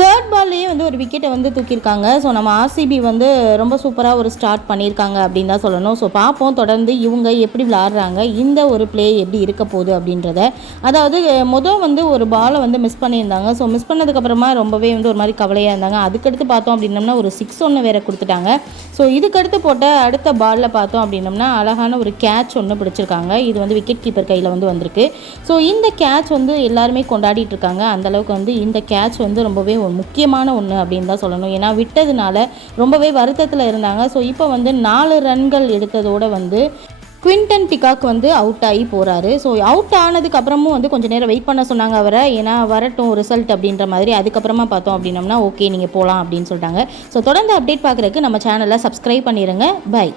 Third பால்லேயே வந்து ஒரு விக்கெட்டை வந்து தூக்கியிருக்காங்க. ஸோ நம்ம ஆர்சிபி வந்து ரொம்ப சூப்பராக ஒரு ஸ்டார்ட் பண்ணியிருக்காங்க அப்படின்னு தான் சொல்லணும். ஸோ பார்ப்போம் தொடர்ந்து இவங்க எப்படி விளாட்றாங்க, இந்த ஒரு ப்ளே எப்படி இருக்க போகுது அப்படின்றத. அதாவது வந்து ஒரு பாலை வந்து மிஸ் பண்ணியிருந்தாங்க. ஸோ மிஸ் பண்ணதுக்கப்புறமா ரொம்பவே வந்து ஒரு மாதிரி கவலையாக இருந்தாங்க. அதுக்கடுத்து பார்த்தோம் அப்படின்னம்னா ஒரு 6 ஒன்று வேறு கொடுத்துட்டாங்க. ஸோ இதுக்கடுத்து போட்ட அடுத்த பாலில் பார்த்தோம் அப்படின்னம்னா அழகான ஒரு கேட்ச் ஒன்று பிடிச்சிருக்காங்க. இது வந்து விக்கெட் கீப்பர் கையில் வந்து வந்திருக்கு. ஸோ இந்த கேட்ச் வந்து எல்லாருமே கொண்டாடிட்டு இருக்காங்க. அந்தளவுக்கு வந்து இந்த கேட்ச் வந்து ரொம்பவே ஒரு முக்கியமான ஒன்று அப்படின்னு தான் சொல்லணும். ஏன்னா விட்டதுனால ரொம்பவே வருத்தத்தில் இருந்தாங்க. ஸோ இப்போ வந்து 4 ரன்கள் எடுத்ததோடு வந்து குவிண்டன் டிகாக் வந்து அவுட் ஆகி போகிறாரு. ஸோ அவுட் ஆனதுக்கு அப்புறமும் வந்து கொஞ்சம் நேரம் வெயிட் பண்ண சொன்னாங்க அவரை. ஏன்னா வரட்டும் ரிசல்ட் அப்படின்ற மாதிரி. அதுக்கப்புறமா பார்த்தோம் அப்படின்னம்னா ஓகே நீங்கள் போகலாம் அப்படின்னு சொல்லிட்டாங்க. ஸோ தொடர்ந்து அப்டேட் பார்க்குறதுக்கு நம்ம சேனலை சப்ஸ்கிரைப் பண்ணிடுங்க. பை.